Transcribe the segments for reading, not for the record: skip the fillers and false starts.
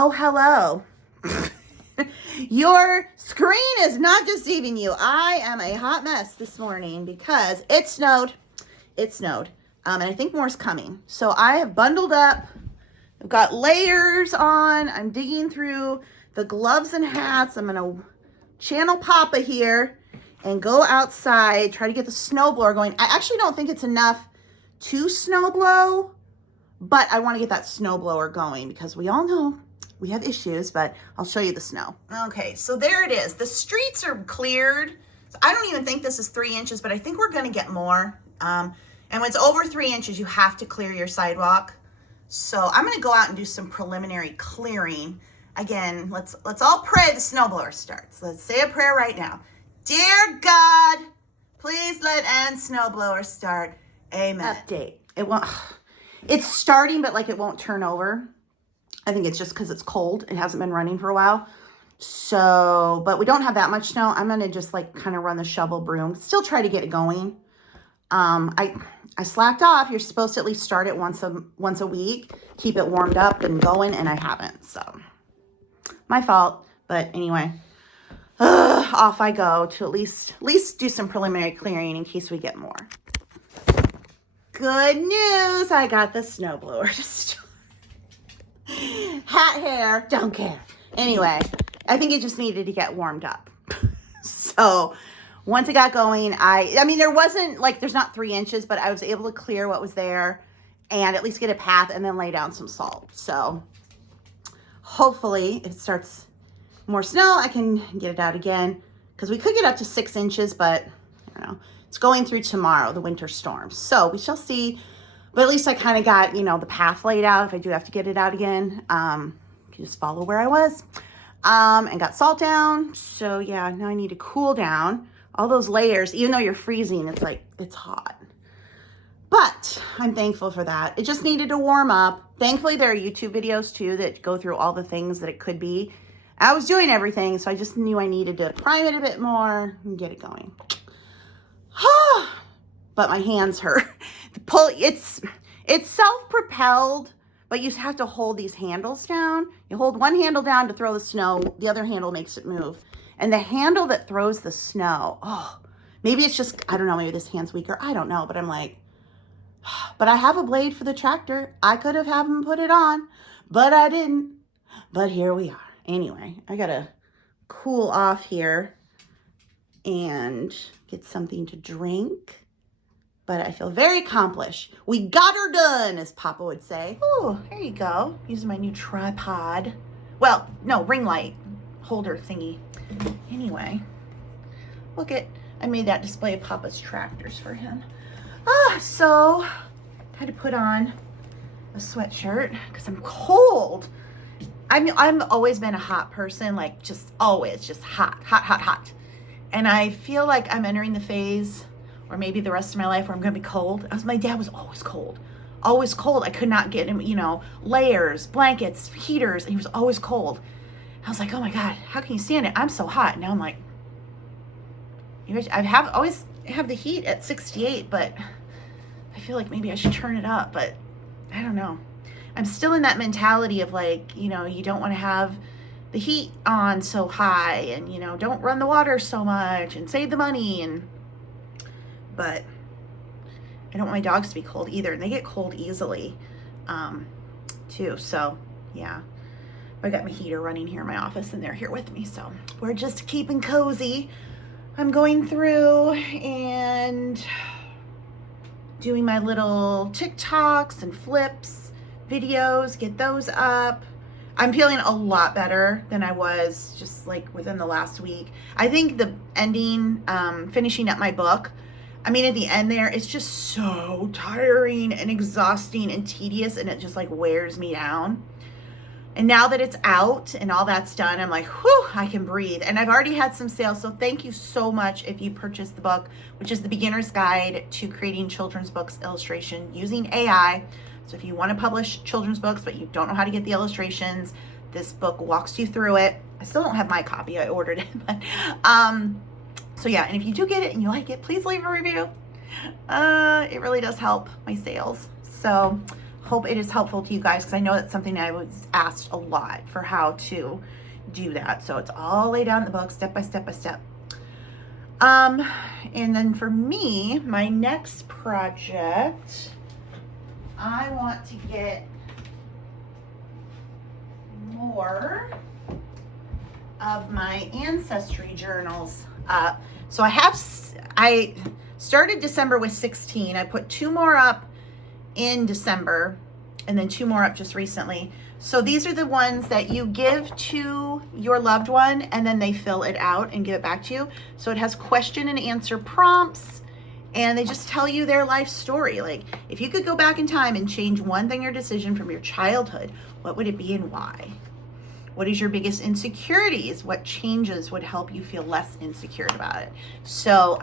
Oh, hello. Your screen is not deceiving you. I am a hot mess this morning because it snowed. It snowed. And I think more's coming. So I have bundled up. I've got layers on. I'm digging through the gloves and hats. I'm going to channel Papa here and go outside, try to get the snowblower going. I actually don't think it's enough to snowblow, but I want to get that snowblower going because we all know we have issues, but I'll show you the snow. Okay, so there it is. The streets are cleared. So I don't even think this is 3 inches, but I think we're gonna get more. And when it's over 3 inches, you have to clear your sidewalk. So I'm gonna go out and do some preliminary clearing. Again, let's all pray the snowblower starts. Let's say a prayer right now. Dear God, please let Ann's snowblower start. Amen. Update. It's starting, but like it won't turn over. I think it's just because it's cold. It hasn't been running for a while. So, but we don't have that much snow. I'm going to just like kind of run the shovel broom. Still try to get it going. I slacked off. You're supposed to at least start it once a week. Keep it warmed up and going, and I haven't. So, my fault. But anyway, off I go to at least do some preliminary clearing in case we get more. Good news. I got the snowblower to start. Hat hair, don't care. Anyway, I think it just needed to get warmed up. So once it got going, I mean, there wasn't like, there's not 3 inches, but I was able to clear what was there and at least get a path and then lay down some salt. So hopefully if it starts more snow, I can get it out again because we could get up to 6 inches, but I don't know. It's going through tomorrow, the winter storm. So we shall see. But at least I kind of got, the path laid out if I do have to get it out again. You can just follow where I was. And got salt down. So yeah, now I need to cool down. All those layers, even though you're freezing, it's like, it's hot. But I'm thankful for that. It just needed to warm up. Thankfully, there are YouTube videos too that go through all the things that it could be. I was doing everything, so I just knew I needed to prime it a bit more and get it going. But my hands hurt. It's self-propelled, but you have to hold these handles down. You hold one handle down to throw the snow. The other handle makes it move. And the handle that throws the snow, maybe it's just, I don't know, maybe this hand's weaker. I don't know, but I'm like, but I have a blade for the tractor. I could have had him put it on, but I didn't. But here we are. Anyway, I got to cool off here and get something to drink. But I feel very accomplished. We got her done, as Papa would say. Oh, there you go. Using my new tripod. Well, no, ring light holder thingy. Anyway, I made that display of Papa's tractors for him. So I had to put on a sweatshirt because I'm cold. I've always been a hot person, like just always, just hot. And I feel like I'm entering the phase, or maybe the rest of my life, where I'm going to be cold. My dad was always cold. Always cold. I could not get him, layers, blankets, heaters, and he was always cold. I was like, oh my God, how can you stand it? I'm so hot. Now I'm like, I always have the heat at 68, but I feel like maybe I should turn it up, but I don't know. I'm still in that mentality of like, you don't want to have the heat on so high and, don't run the water so much and save the money but I don't want my dogs to be cold either. And they get cold easily, too. So, yeah. I got my heater running here in my office, and they're here with me. So, we're just keeping cozy. I'm going through and doing my little TikToks and flips, videos, get those up. I'm feeling a lot better than I was just like within the last week. I think the ending, finishing up my book, at the end there, it's just so tiring and exhausting and tedious, and it just like wears me down. And now that it's out and all that's done, I'm like, whew, I can breathe. And I've already had some sales, so thank you so much if you purchased the book, which is the Beginner's Guide to Creating Children's Books Illustration Using AI. So if you want to publish children's books, but you don't know how to get the illustrations, this book walks you through it. I still don't have my copy. I ordered it, but so yeah, and if you do get it and you like it, please leave a review. It really does help my sales. So hope it is helpful to you guys, because I know that's something I was asked a lot for how to do that. So it's all laid out in the book, step by step by step. And then for me, my next project, I want to get more of my ancestry journals up. So I started December with 16. I put 2 more up in December and then 2 more up just recently. So these are the ones that you give to your loved one and then they fill it out and give it back to you. So it has question and answer prompts, and they just tell you their life story. Like, if you could go back in time and change one thing or decision from your childhood, what would it be and why? What is your biggest insecurities? What changes would help you feel less insecure about it? So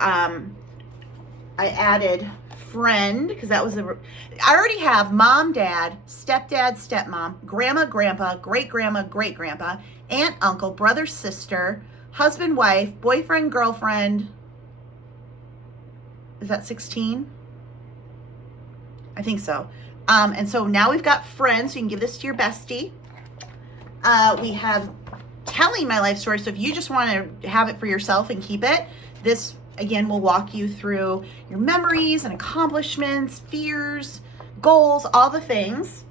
I added friend, because that was I already have mom, dad, stepdad, stepmom, grandma, grandpa, great grandma, great grandpa, aunt, uncle, brother, sister, husband, wife, boyfriend, girlfriend. Is that 16? I think so. And so now we've got friends, so you can give this to your bestie. We have telling my life story. So if you just want to have it for yourself and keep it, this again will walk you through your memories and accomplishments, fears, goals, all the things.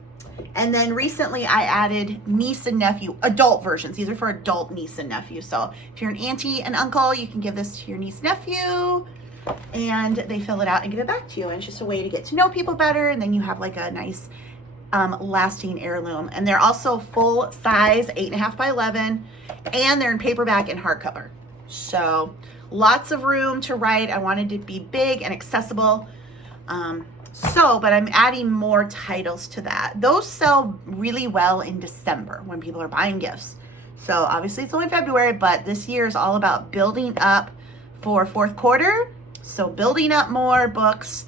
And then recently I added niece and nephew, adult versions. These are for adult niece and nephew. So if you're an auntie and uncle, you can give this to your niece, nephew, and they fill it out and give it back to you. And it's just a way to get to know people better. And then you have like a nice lasting heirloom. And they're also full size, 8.5 by 11, and they're in paperback and hardcover. So lots of room to write. I wanted it to be big and accessible. But I'm adding more titles to that. Those sell really well in December when people are buying gifts. So obviously it's only February, but this year is all about building up for fourth quarter. So building up more books,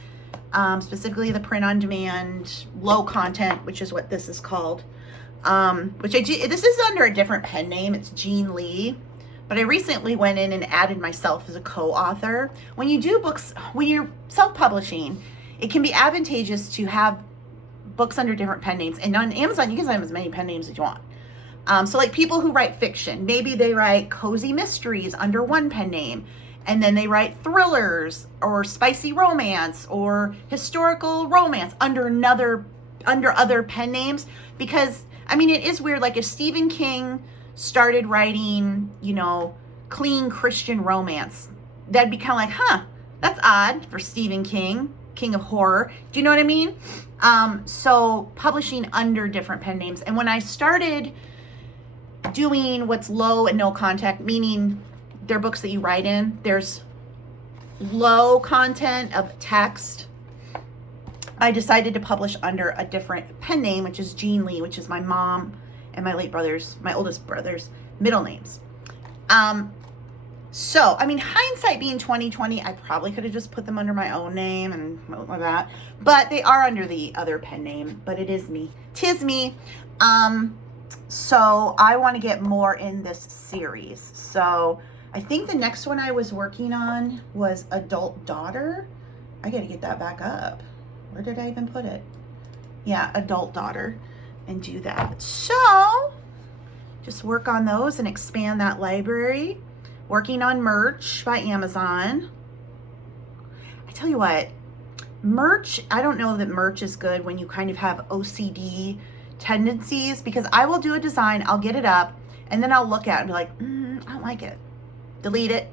specifically the print on demand, low content, which is what this is called. This is under a different pen name. It's Jean Lee. But I recently went in and added myself as a co-author. When you do books, when you're self-publishing, it can be advantageous to have books under different pen names. And on Amazon, you can have as many pen names as you want. So like people who write fiction, maybe they write cozy mysteries under one pen name, and then they write thrillers or spicy romance or historical romance under other pen names. Because, I mean, it is weird. Like if Stephen King started writing, clean Christian romance, that'd be kind of like, that's odd for Stephen King, king of horror. Do you know what I mean? So publishing under different pen names. And when I started doing what's low and no content, meaning they're books that you write in, there's low content of text, I decided to publish under a different pen name, which is Jean Lee, which is my mom and my oldest brother's middle names. So, I mean, hindsight being 2020, I probably could have just put them under my own name and like that, but they are under the other pen name, but it is me. 'Tis me. So I want to get more in this series. So I think the next one I was working on was Adult Daughter. I got to get that back up. Where did I even put it? Yeah, Adult Daughter, and do that. So just work on those and expand that library. Working on merch by Amazon. I tell you what, merch, I don't know that merch is good when you kind of have OCD tendencies, because I will do a design, I'll get it up, and then I'll look at it and be like, I don't like it. Delete it.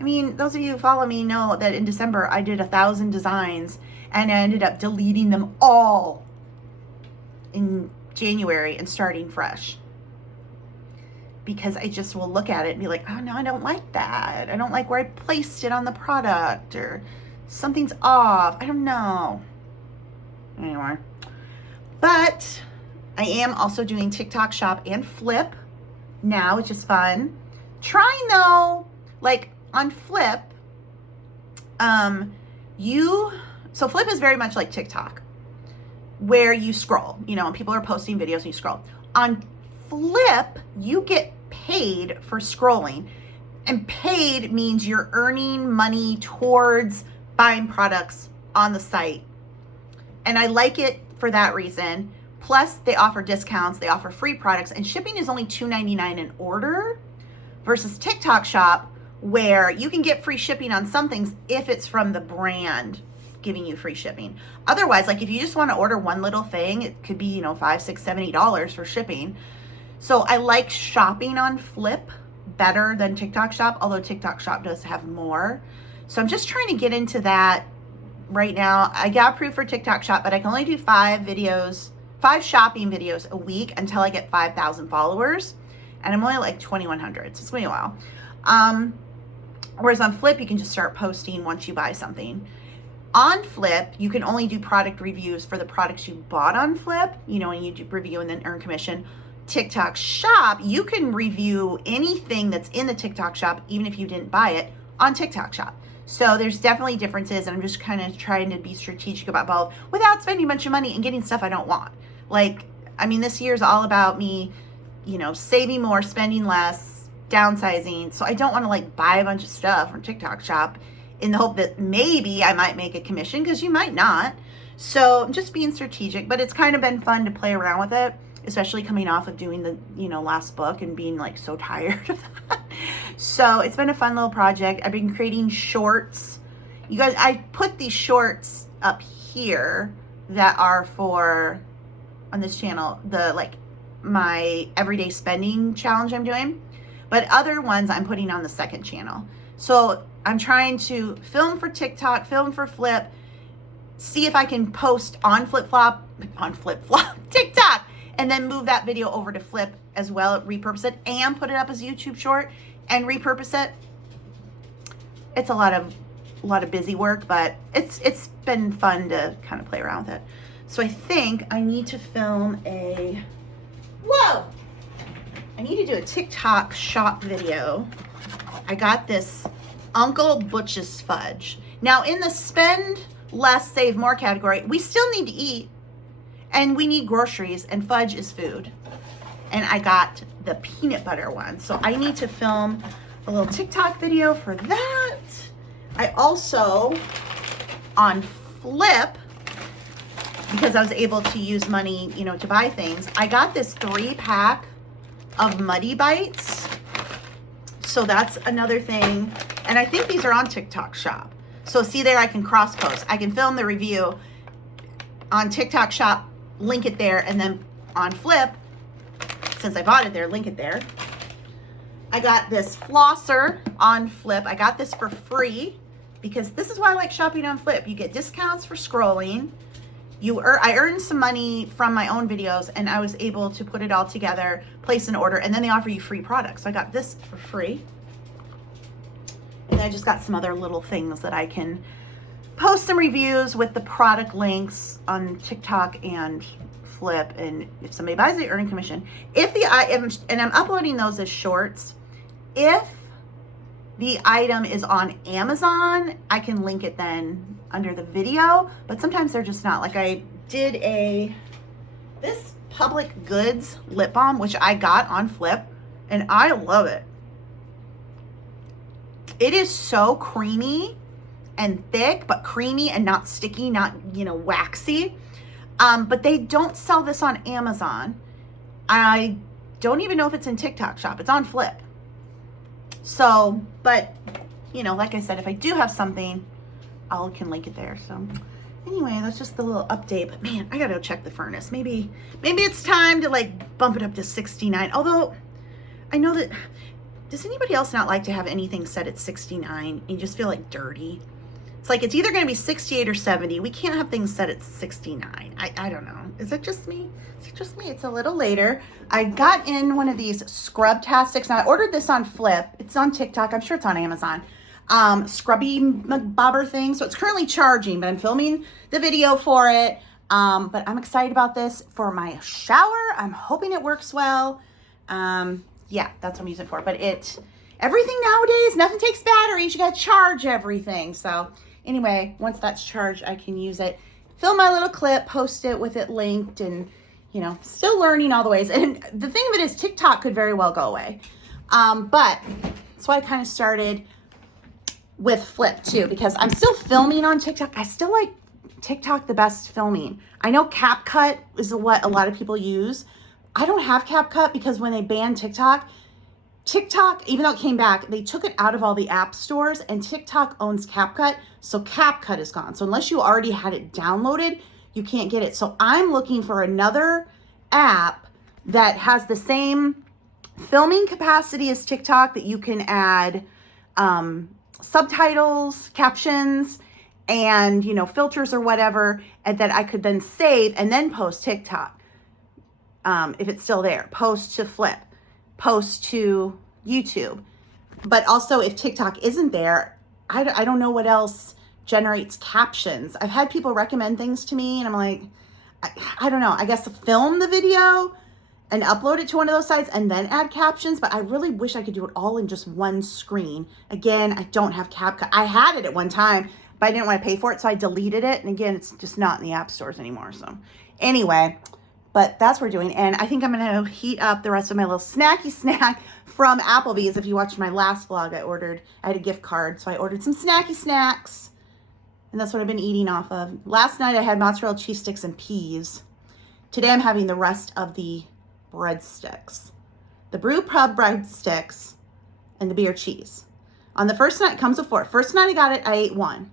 I mean, those of you who follow me know that in December I did 1,000 designs and I ended up deleting them all in January and starting fresh. Because I just will look at it and be like, oh no, I don't like that. I don't like where I placed it on the product, or something's off. I don't know. Anyway. But I am also doing TikTok Shop and Flip now, which is fun. Trying though, like on Flip, so Flip is very much like TikTok, where you scroll, and people are posting videos and you scroll. On Flip, you get paid for scrolling, and paid means you're earning money towards buying products on the site And I like it for that reason. Plus, they offer discounts, they offer free products, and shipping is only $2.99 an order versus TikTok Shop, where you can get free shipping on some things if it's from the brand giving you free shipping. Otherwise, like if you just want to order one little thing, it could be, you know, $5, $6, $7, $8 for shipping. So I like shopping on Flip better than TikTok Shop, although TikTok Shop does have more. So I'm just trying to get into that right now. I got approved for TikTok Shop, but I can only do 5 shopping videos a week until I get 5,000 followers. And I'm only like 2,100, so it's been a while. Whereas on Flip, you can just start posting once you buy something. On Flip, you can only do product reviews for the products you bought on Flip, you know, and you do review and then earn commission. TikTok Shop, you can review anything that's in the TikTok Shop, even if you didn't buy it, on TikTok Shop. So there's definitely differences, and I'm just kind of trying to be strategic about both without spending a bunch of money and getting stuff I don't want. Like, I mean, this year is all about me, you know, saving more, spending less, downsizing. So I don't want to like buy a bunch of stuff from TikTok Shop in the hope that maybe I might make a commission, because you might not. So I'm just being strategic, but it's kind of been fun to play around with it, especially coming off of doing the, you know, last book and being like so tired of that. So it's been a fun little project. I've been creating shorts. You guys, I put these shorts up here that are for, on this channel, the like my everyday spending challenge I'm doing, but other ones I'm putting on the second channel. So I'm trying to film for TikTok, film for Flip, see if I can post on flip-flop, TikTok, and then move that video over to Flip as well, repurpose it, and put it up as a YouTube short and repurpose it. It's a lot of busy work, but it's been fun to kind of play around with it. So I think I need to film I need to do a TikTok Shop video. I got this Uncle Butch's fudge. Now in the spend less, save more category, we still need to eat and we need groceries, and fudge is food. And I got the peanut butter one. So I need to film a little TikTok video for that. I also, on Flip, because I was able to use money, you know, to buy things, I got this 3-pack of Muddy Bites. So that's another thing. And I think these are on TikTok Shop. So see there, I can cross post. I can film the review on TikTok Shop, link it there, and then on Flip, since I bought it there, link it there. I got this flosser on Flip. I got this for free because this is why I like shopping on Flip. You get discounts for scrolling. I earned some money from my own videos, and I was able to put it all together, place an order, and then they offer you free products. So I got this for free. And then I just got some other little things that I can post some reviews with the product links on TikTok and Flip. And if somebody buys it, earn a commission. And I'm uploading those as shorts. If the item is on Amazon, I can link it then under the video, but sometimes they're just not. Like I did this Public Goods lip balm, which I got on Flip, and I love it. It is so creamy and thick, but creamy and not sticky, not, you know, waxy. But they don't sell this on Amazon. I don't even know if it's in TikTok Shop. It's on Flip. So, but, you know, like I said, if I do have something, I can link it there. So anyway, that's just the little update. But man, I gotta go check the furnace. Maybe it's time to like bump it up to 69. Although I know that, does anybody else not like to have anything set at 69 and you just feel like dirty? It's like, it's either going to be 68 or 70. We can't have things set at 69. I don't know. Is it just me? Is it just me? It's a little later. I got in one of these Scrubtastics. Now, I ordered this on Flip. It's on TikTok. I'm sure it's on Amazon. Scrubby bobber thing. So it's currently charging, but I'm filming the video for it. But I'm excited about this for my shower. I'm hoping it works well. Yeah, that's what I'm using it for. But everything nowadays, nothing takes batteries. You got to charge everything. So anyway, once that's charged, I can use it, film my little clip, post it with it linked, and, you know, still learning all the ways. And the thing of it is, TikTok could very well go away. But that's why I kind of started with Flip too, because I'm still filming on TikTok. I still like TikTok the best filming. I know CapCut is what a lot of people use. I don't have CapCut because when they banned TikTok, even though it came back, they took it out of all the app stores, and TikTok owns CapCut, so CapCut is gone. So unless you already had it downloaded, you can't get it. So I'm looking for another app that has the same filming capacity as TikTok, that you can add subtitles, captions, and, you know, filters or whatever, and that I could then save and then post TikTok. If it's still there, post to Flip, post to YouTube. But also if TikTok isn't there, I don't know what else generates captions. I've had people recommend things to me and I'm like, I don't know, I guess film the video and upload it to one of those sites and then add captions, but I really wish I could do it all in just one screen. Again, I don't have CapCut. I had it at one time, but I didn't want to pay for it, so I deleted it. And again, it's just not in the app stores anymore. So anyway, but that's what we're doing. And I think I'm going to heat up the rest of my little snacky snack from Applebee's. If you watched my last vlog, I had a gift card, so I ordered some snacky snacks. And that's what I've been eating off of. Last night I had mozzarella cheese sticks and peas. Today I'm having the rest of the breadsticks. The brew pub breadsticks and the beer cheese. On the first night, it comes with 4. First night I got it, I ate 1.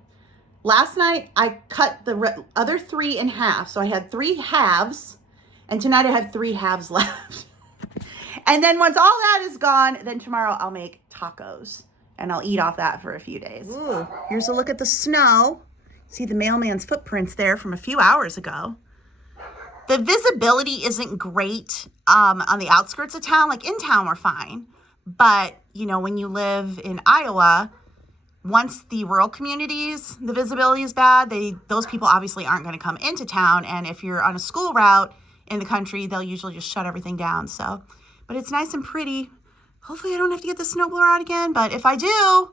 Last night I cut the other 3 in half. So I had 3 halves. And tonight I have 3 halves left. And then once all that is gone, then tomorrow I'll make tacos. And I'll eat off that for a few days. Ooh, here's a look at the snow. See the mailman's footprints there from a few hours ago. The visibility isn't great on the outskirts of town. Like in town, we're fine. But, you know, when you live in Iowa, once the rural communities, the visibility is bad, those people obviously aren't going to come into town. And if you're on a school route in the country, they'll usually just shut everything down. So, but it's nice and pretty. Hopefully I don't have to get the snowblower out again. But if I do,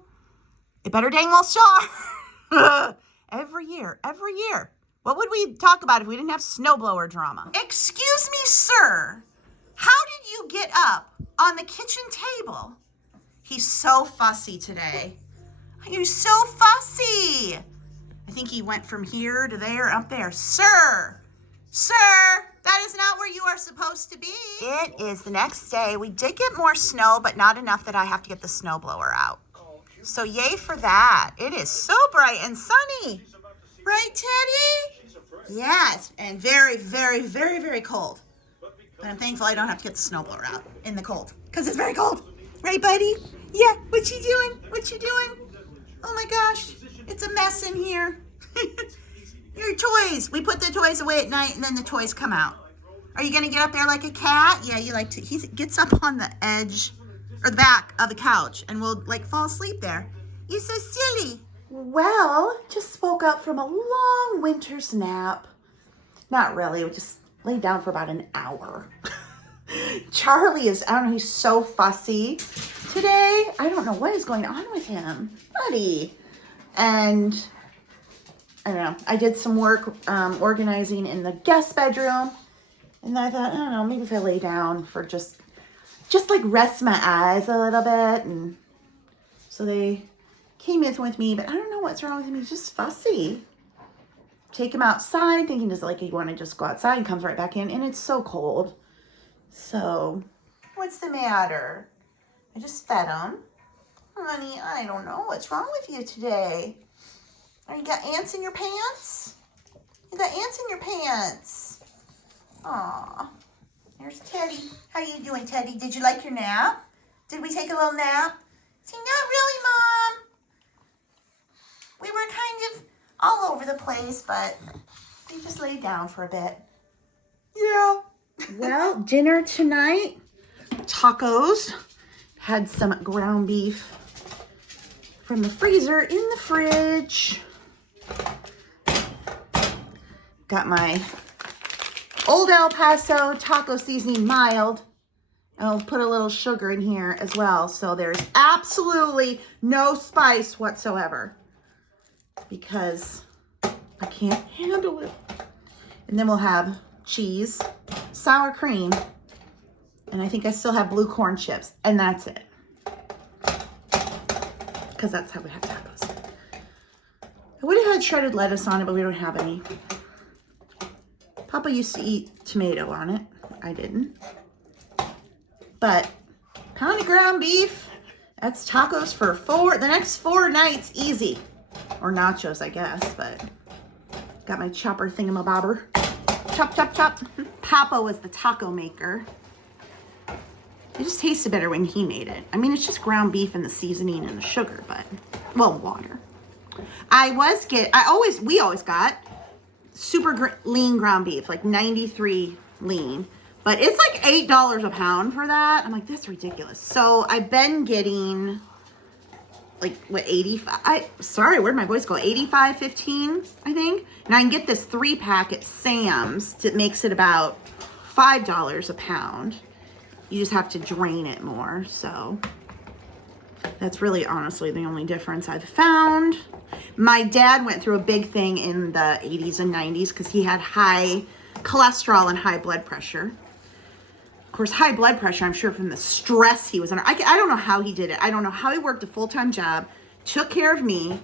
it better dang well start. Every year. What would we talk about if we didn't have snowblower drama? Excuse me, sir. How did you get up on the kitchen table? He's so fussy today. You're so fussy. I think he went from here to there, up there. Sir, that is not where you are supposed to be. It is the next day. We did get more snow, but not enough that I have to get the snowblower out. So yay for that. It is so bright and sunny. Right, Teddy? Yes, and very, very, very, very cold. But I'm thankful I don't have to get the snowblower out in the cold, because it's very cold. Right, buddy? Yeah, what you doing? Oh my gosh, it's a mess in here. Your toys. We put the toys away at night and then the toys come out. Are you gonna get up there like a cat? Yeah, you like to. He gets up on the edge or the back of the couch and will like fall asleep there. You're so silly. Well, just woke up from a long winter's nap. Not really, we just laid down for about an hour. Charlie is, I don't know, he's so fussy today. I don't know what is going on with him. Buddy. And I don't know, I did some work organizing in the guest bedroom. And I thought, I don't know, maybe if I lay down for just like rest my eyes a little bit. And so they came in with me, but I don't know what's wrong with him. He's just fussy. Take him outside, thinking just like you want to just go outside, and comes right back in, and it's so cold. So, what's the matter? I just fed him. Honey, I don't know. What's wrong with you today? You got ants in your pants? You got ants in your pants. Aw. There's Teddy. How you doing, Teddy? Did you like your nap? Did we take a little nap? Say, not really, Mom. We were kind of all over the place, but we just laid down for a bit. Yeah. Well, dinner tonight, tacos. Had some ground beef from the freezer in the fridge. Got my Old El Paso taco seasoning mild. I'll put a little sugar in here as well. So there's absolutely no spice whatsoever because I can't handle it. And then we'll have cheese, sour cream, and I think I still have blue corn chips, and that's it. Because that's how we have tacos. I would have had shredded lettuce on it, but we don't have any. Papa used to eat tomato on it. I didn't. But pound of ground beef. That's tacos for the next 4 nights, easy. Or nachos, I guess, but got my chopper thingamabobber. Chop, chop, chop. Papa was the taco maker. It just tasted better when he made it. I mean, it's just ground beef and the seasoning and the sugar, but, well, water. We always got super lean ground beef, like 93 lean. But it's like $8 a pound for that. I'm like, that's ridiculous. So I've been getting like, what, 85? Sorry, where'd my voice go? 85.15, I think. And I can get this 3-pack at Sam's. It makes it about $5 a pound. You just have to drain it more. So that's really honestly the only difference I've found. My dad went through a big thing in the 80s and 90s because he had high cholesterol and high blood pressure. Of course, high blood pressure, I'm sure from the stress he was under. I don't know how he did it. I don't know how he worked a full-time job, took care of me,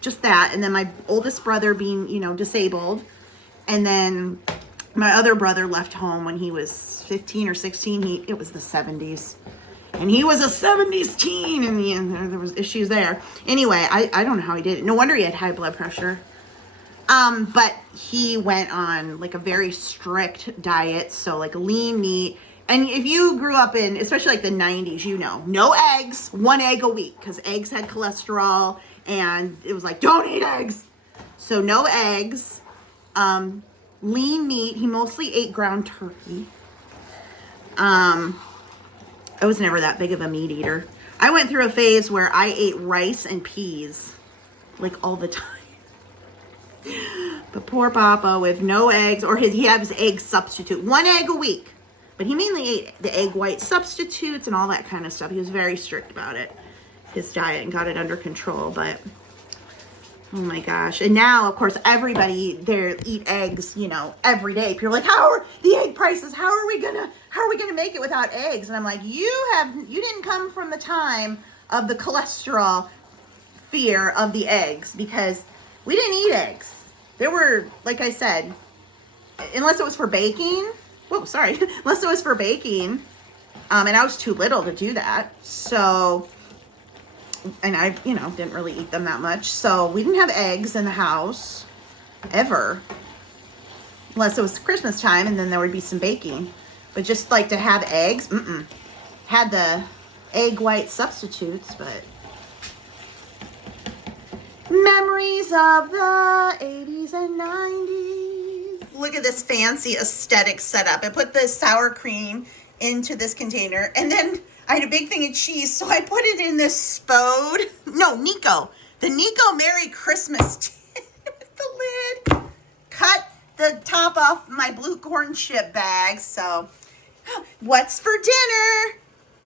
just that. And then my oldest brother being, disabled. And then my other brother left home when he was 15 or 16. It was the 70s. And he was a 70s teen, and there was issues there. Anyway, I don't know how he did it. No wonder he had high blood pressure. But he went on like a very strict diet, so like lean meat. And if you grew up in, especially like the 90s, no eggs, 1 egg a week, because eggs had cholesterol, and it was like, don't eat eggs. So no eggs, lean meat. He mostly ate ground turkey. I was never that big of a meat eater. I went through a phase where I ate rice and peas like all the time. But poor Papa with no eggs, or he had his egg substitute, 1 egg a week. But he mainly ate the egg white substitutes and all that kind of stuff. He was very strict about it, his diet, and got it under control. But oh my gosh. And now, of course, everybody there eat eggs, every day. People are like, how are the egg prices? How are we gonna make it without eggs? And I'm like, you didn't come from the time of the cholesterol fear of the eggs, because we didn't eat eggs. There were, like I said, unless it was for baking. Unless it was for baking. And I was too little to do that. So, and I, didn't really eat them that much. So we didn't have eggs in the house ever. Unless it was Christmas time, and then there would be some baking. But just like to have eggs, had the egg white substitutes, but memories of the 80s and 90s. Look at this fancy aesthetic setup. I put the sour cream into this container, and then I had a big thing of cheese, so I put it in this Spode. No, Nico. The Nico Merry Christmas tin with the lid. Cut the top off my blue corn chip bag. So, what's for dinner?